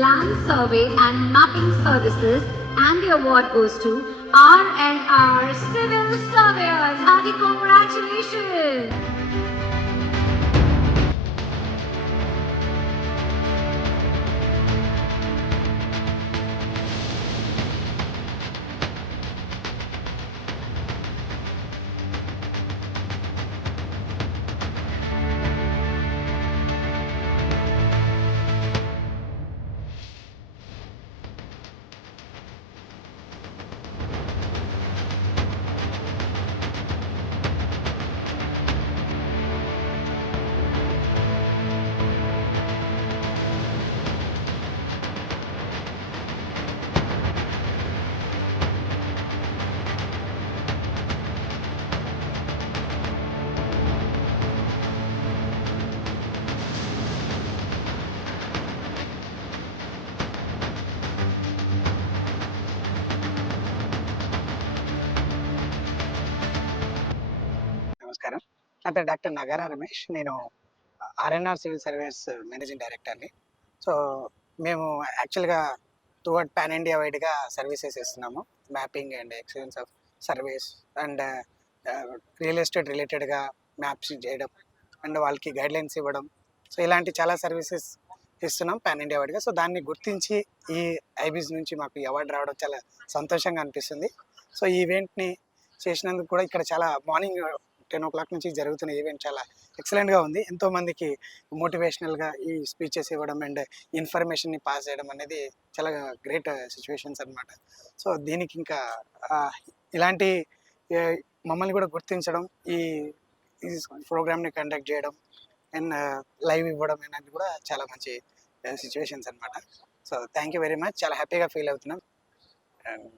Land Survey and Mapping Services, and the award goes to R&R Civil Surveyors. Hearty congratulations! నమస్కారం. నా పేరు డాక్టర్ నగారా రమేష్. నేను RNR civil service managing డైరెక్టర్ని. సో మేము యాక్చువల్గా త్రూఅవుట్ పాన్ ఇండియా వైడ్గా సర్వీసెస్ ఇస్తున్నాము. Mapping and exchange of service and real estate రిలేటెడ్గా మ్యాప్స్ చేయడం అండ్ వాళ్ళకి గైడ్లైన్స్ ఇవ్వడం. సో ఇలాంటి చాలా సర్వీసెస్ ఇస్తున్నాం పాన్ ఇండియా వైడ్గా. సో దాన్ని గుర్తించి ఈ ఐబీస్ నుంచి మాకు ఈ అవార్డు రావడం చాలా సంతోషంగా అనిపిస్తుంది. సో ఈ ఈవెంట్ని చేసినందుకు కూడా ఇక్కడ చాలా మార్నింగ్ 10 o'clock నుంచి జరుగుతున్న ఈవెంట్ చాలా ఎక్సలెంట్గా ఉంది. ఎంతోమందికి మోటివేషనల్గా ఈ స్పీచెస్ ఇవ్వడం అండ్ ఇన్ఫర్మేషన్ని పాస్ చేయడం అనేది చాలా గ్రేట్ సిచ్యువేషన్స్ అనమాట. సో దీనికి ఇంకా ఇలాంటి మమ్మల్ని కూడా గుర్తించడం, ఈ ఈ ప్రోగ్రామ్ని కండక్ట్ చేయడం అండ్ లైవ్ ఇవ్వడం అనేది కూడా చాలా మంచి సిచ్యువేషన్స్ అనమాట. So thank you very much. చాలా హ్యాపీగా ఫీల్ అవుతున్నాం and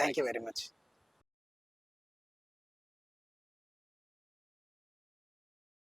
thank you very much.